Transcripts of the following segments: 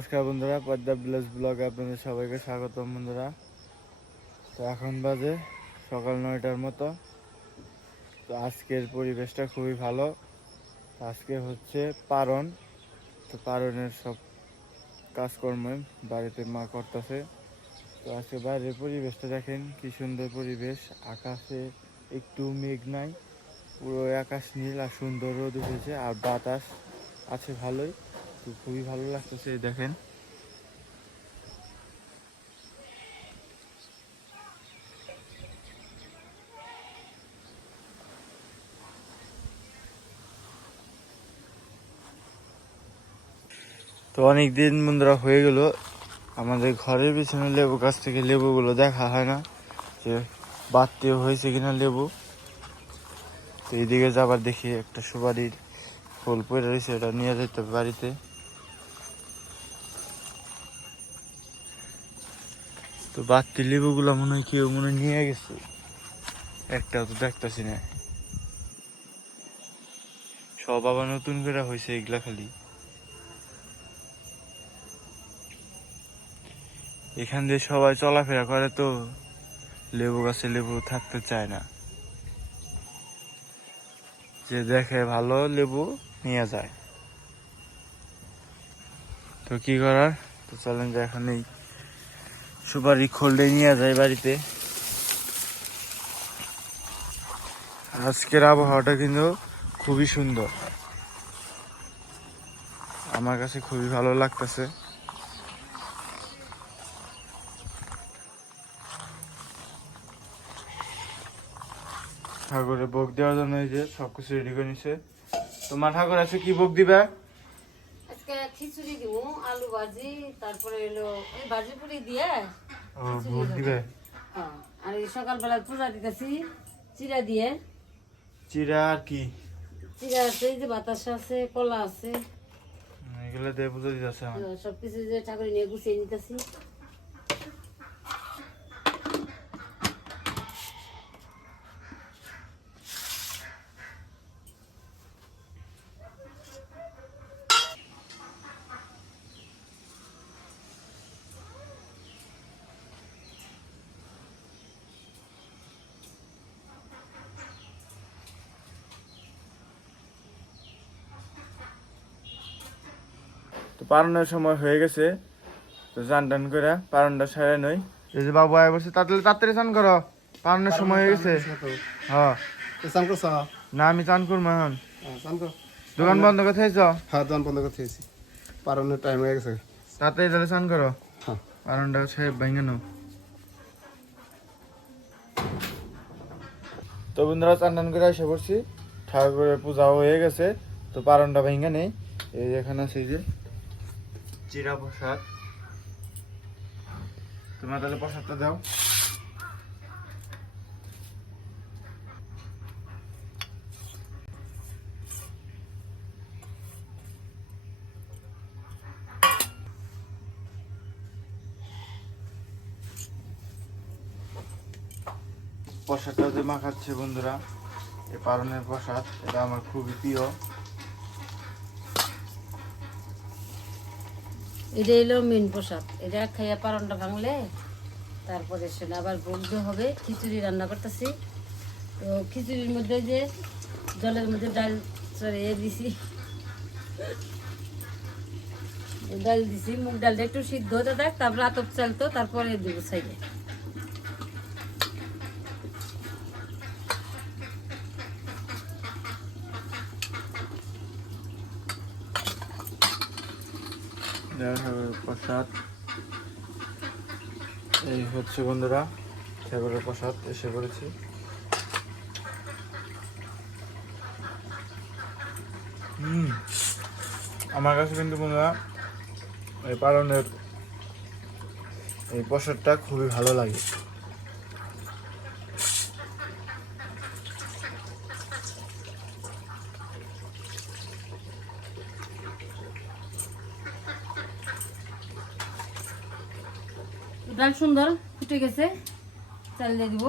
নমস্কার বন্ধুরা, পদ্মা ভিলেজ ব্লগে আপনাদের সবাইকে স্বাগতম বন্ধুরা। তো এখন বাজে সকাল 9টার মতো। তো আজকের পরিবেশটা খুবই ভালো। আজকে হচ্ছে পারণ। তো পারণের সব কাজকর্ম বাড়িতে মা করতেছে। তো আজকে বাইরের পরিবেশটা দেখেন কি সুন্দর পরিবেশ। আকাশে একটু মেঘ নাই, পুরো আকাশ নীল আর সুন্দর রোদ উঠেছে আর বাতাস আছে ভালোই। তো খুবই ভালো লাগতেছে দেখেন। তো অনেক দিন বন্ধুরা হয়ে গেল আমাদের ঘরের পিছনে লেবু গাছ থেকে লেবুগুলো দেখা হয় না, যে বাড়তেও হয়েছে কিনা লেবু। তো এইদিকে যাবার দেখি একটা সুপারির ফুল পড়ে রয়েছে, এটা নিয়ে যেতে হবে বাড়িতে। তো বাড়তি লেবুগুলো মনে হয় কেউ নিয়ে গেছে, একটাও তো দেখতেছি না। সব আবার নতুন করে হয়েছে এগুলা খালি। এখান দিয়ে সবাই চলাফেরা করে, তো লেবু গাছে লেবু থাকতে চায় না, যে দেখে ভালো লেবু নিয়ে যায়। তো কি করার, তো চলেন যে এখন এই সুপারি খোলডে নিয়ে যায় বাড়িতে। আজকের আবহাওয়াটা কিন্তু খুবই সুন্দর, আমার কাছে খুবই ভালো লাগতেছে। ঠাকুরের ভোগ দেওয়ার জন্য এই যে সবকিছু রেডি করে নিছে। তোমার ঠাকুর আছে কি ভোগ দিবা? আজকে খিচুড়ি দিব, আলু ভাজি, তারপরে হলো ওই ভাজি পুরি দিয়ে ভোগ দিবে। আর এই সকালবেলা পূজা দিতেছি চিরা দিয়ে। চিরা আর কি? চিরা আছে, এই যে বাতাসা আছে, কলা আছে, এগুলো দিয়ে পুজো দিতেছে। সবকিছু যে ঠাকুর নিয়ে গুছিয়ে নিতেছি। তো পারণের সময় হয়ে গেছে, তো চান টান করে পারণটা সারা নই। এই যে বাবু আয় বসে, তাড়াতাড়ি তাড়াতাড়ি চান করো, পারণের সময় হয়ে গেছে। হ্যাঁ না, আমি চান করবো এখন। দোকান বন্ধ করে থেয়েছ? হ্যাঁ, দোকান বন্ধ করে থেয়েছি, পারনের টাইম হয়ে গেছে। তাড়াতাড়ি তাহলে চান করো, হ্যাঁ। পারণটা সাহেব ভেঙে নাও। তো বন্ধুরা চান টান করে এসে পড়ছি, ঠাকুরের পূজাও হয়ে গেছে। তো পারণটা ভেঙে নেই। এই যে এখানে আছে, এই যে চিরা প্রসাদ। তোমরা তাহলে প্রসাদটা দাও। প্রসাদটা যে মাখাচ্ছে বন্ধুরা, এই পারণের প্রসাদ, এটা আমার খুবই প্রিয়। এটা হলো মেন প্রসাদ, এটা খাইয়া পারনটা ভাঙলে তারপরে সেটা আবার ভোগ হবে। খিচুড়ি রান্না করতেছি। তো খিচুড়ির মধ্যে যে জলের মধ্যে ডাল চড়িয়ে দিছি, ডাল দিছি, মুগ ডালটা একটু সিদ্ধ হতে থাক, তারপরে আতপ চালতো, তারপরে দিব সাইডে। প্রসাদ এই হচ্ছে বন্ধুরা, ঠাকুরের প্রসাদ এসে পড়েছি। আমার কাছে কিন্তু বন্ধুরা এই পালনের এই প্রসাদটা খুবই ভালো লাগে। ডাল সুন্দর ফুটে গেছে, চাল দিয়ে দিব।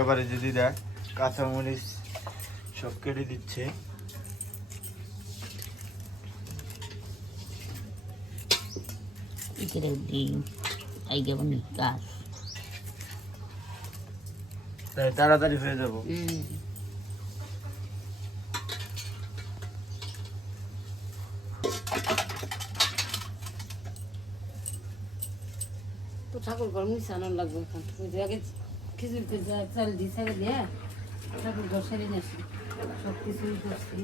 এবারে যদি দেয় কাঁচামরিচ সব কেটে দিচ্ছে। তাই তাড়াতাড়ি হয়ে যাব। তো ঠাকুর ঘর মিশানো লাগবে এখন। ওই যে আগে খিচুড়িতে চাল দিয়ে ছেড়ে দিয়ে ঠাকুর ঘর সেরে নিয়ে আসি, সব কিছুই করছি।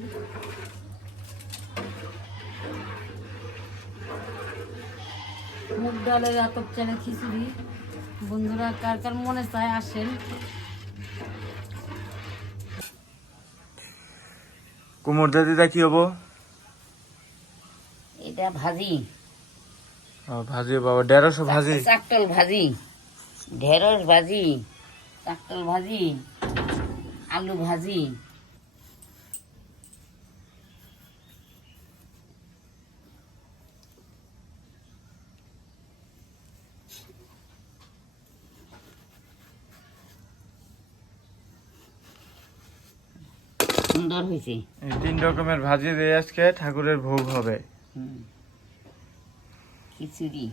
মুগ ডালের আতপ চালের খিচুড়ি, বন্ধুরা কার কার মনে চায় আসেন। কুমোর দাদিদা কি হবো? এটা ভাজি, ভাজি বাবা, 150 ভাজি, চাকটল ভাজি, ঢেঁড়স ভাজি, চাকটল ভাজি, আলু ভাজি। সুন্দর হয়েছে। এই 3 রকমের ভাজি দিয়ে আজকে ঠাকুরের ভোগ হবে। খিচুড়ি,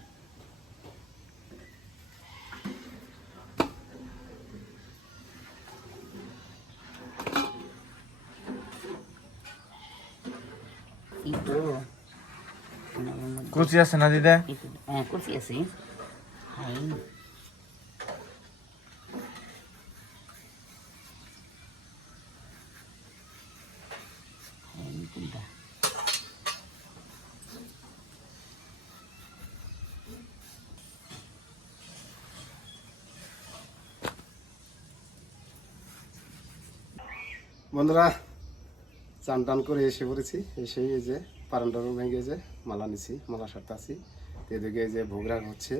কুচি আছে না দিদা? হ্যাঁ কুচি আছে। হাই কোনটা? বন্ধুরা চান টান করে এসে পড়েছি। এসেই এই যে পারনটা ভেঙে যে মালা নিছি, মালা সারতে আছি। তো এদিকে এই যে ভোগ রাগ হচ্ছে,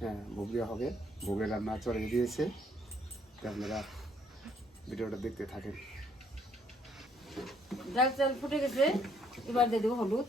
হ্যাঁ ভোগ দেওয়া হবে। ভোগের রান্না চড়িয়ে দিয়েছে, তো আপনারা ভিডিওটা দেখতে থাকেন। ডাল চাল ফুটে গেছে, এবার দিয়ে দেবো হলুদ।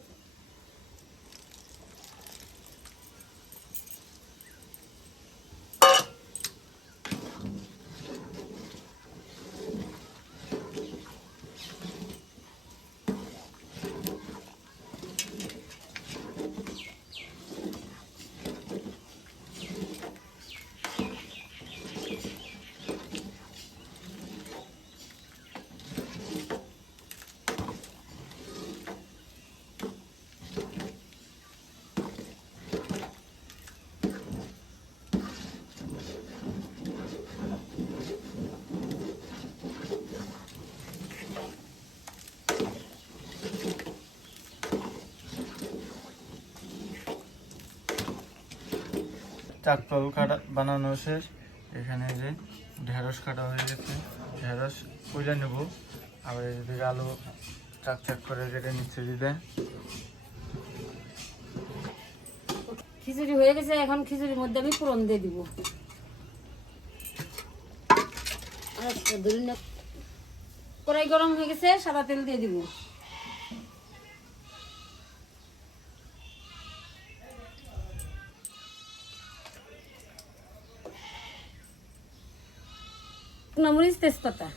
চাকল কাটা বানানো শেষ। এখানে যে ঢেঁড়স কাটা হয়ে গেছে, ঢেঁড়স কুইলে নেব। আবার এদিকে আলু চাক চাক করে কেটে নিচ্ছে দিদা। খিচুড়ি হয়ে গেছে, এখন খিচুড়ির মধ্যে আমি ফোড়ন দিয়ে দিব। কড়াই গরম হয়ে গেছে, সাদা তেল দিয়ে দিব। মরিচ, তেজপাতা,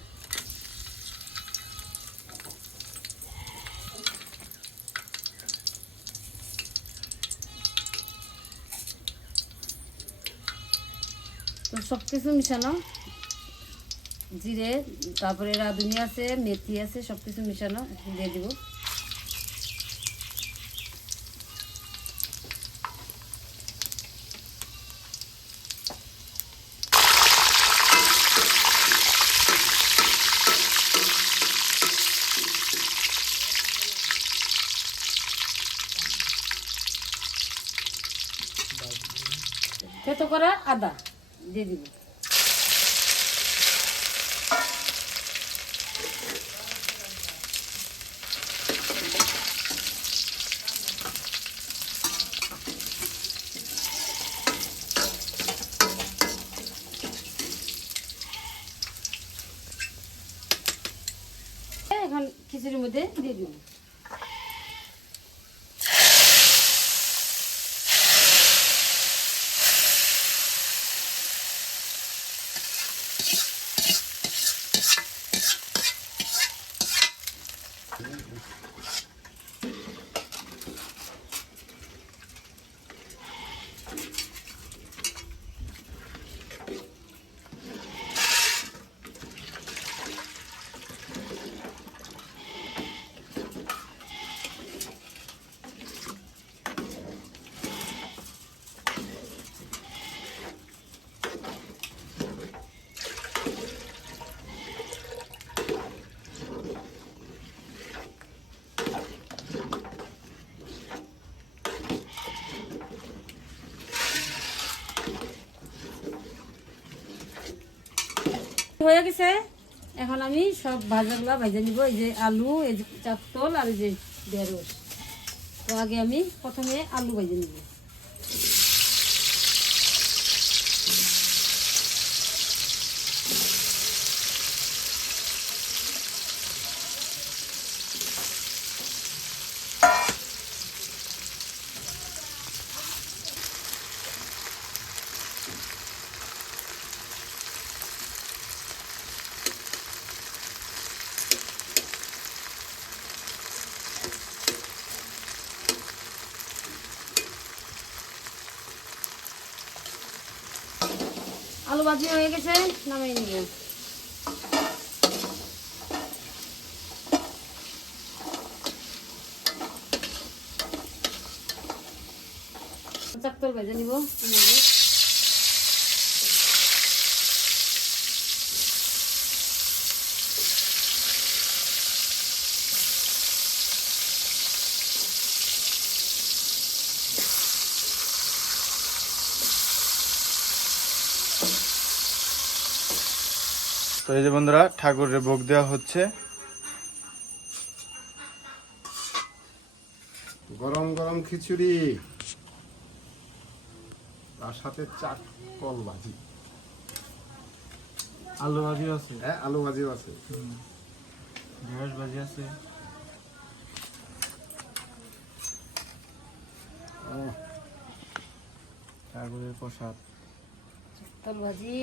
তো সবকিছু মিশানো, জিরে, তারপরে রাঁধুনি আছে, মেথি আছে, সবকিছু মিশানো দিয়ে দিব। থেতো করা আদা দিয়ে দিব। এখন খিচুড়ির মধ্যে দিয়ে দিব। হয়ে গেছে। এখন আমি সব ভাজাগুলা ভেজে নিব। এই যে আলু, এই যে চাতল আর এই যে ঢেঁড়স। তো আগে আমি প্রথমে আলু ভেজে নিব। আলু ভাজি হয়ে গেছে, নামিয়ে নিব। চাকতল ভেজে নিব। তো এই যে বন্ধুরা, ঠাকুরের ভোগ দেওয়া হচ্ছে। গরম গরম খিচুড়ি, তার সাথে চাটকল ভাজি, আলু ভাজি আছে, হ্যাঁ আলু ভাজিও আছে। ঢেঁড়স ভাজি আছে। ঠাকুরের প্রসাদ। চাকতল ভাজি,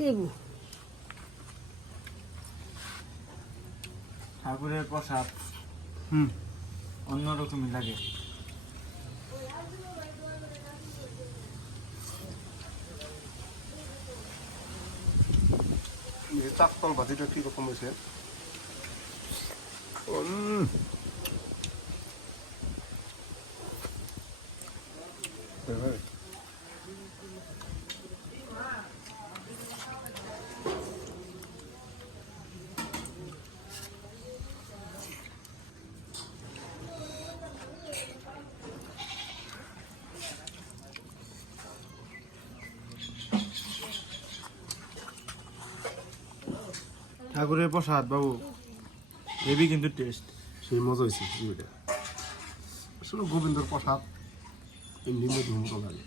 লেবু। ঠাকুরের প্রসাদ অন্যরকমই লাগে। এই চাটকল ভাজিটা কিরকম হয়েছে? ঠাকুরের প্রসাদ বাবু, হেভি কিন্তু টেস্ট। সেই মজা হয়েছে খিচুড়িটা। আসলে গোবিন্দর প্রসাদ এমনি মতো লাগে।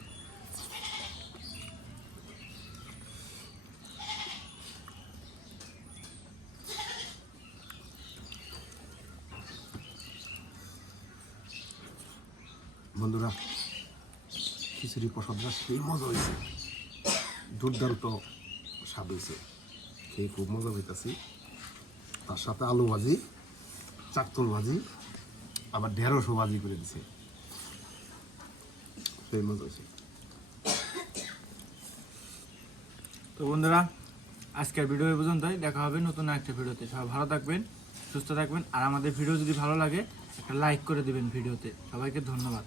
বন্ধুরা, খিচুড়ি প্রসাদটা সেই মজা হয়েছে, দুর্দান্ত স্বাদ হয়েছে, খেয়ে খুব মজা পেতেছি। তার সাথে আলু ভাজি, চাকতল ভাজি, আবার ঢেঁড়সও ভাজি করে দিছে, সেই মজা হয়েছে। তো বন্ধুরা, আজকের ভিডিও এই পর্যন্তই। দেখা হবে নতুন একটা ভিডিওতে। সবাই ভালো থাকবেন, সুস্থ থাকবেন। আর আমাদের ভিডিও যদি ভালো লাগে একটা লাইক করে দিবেন ভিডিওতে। সবাইকে ধন্যবাদ।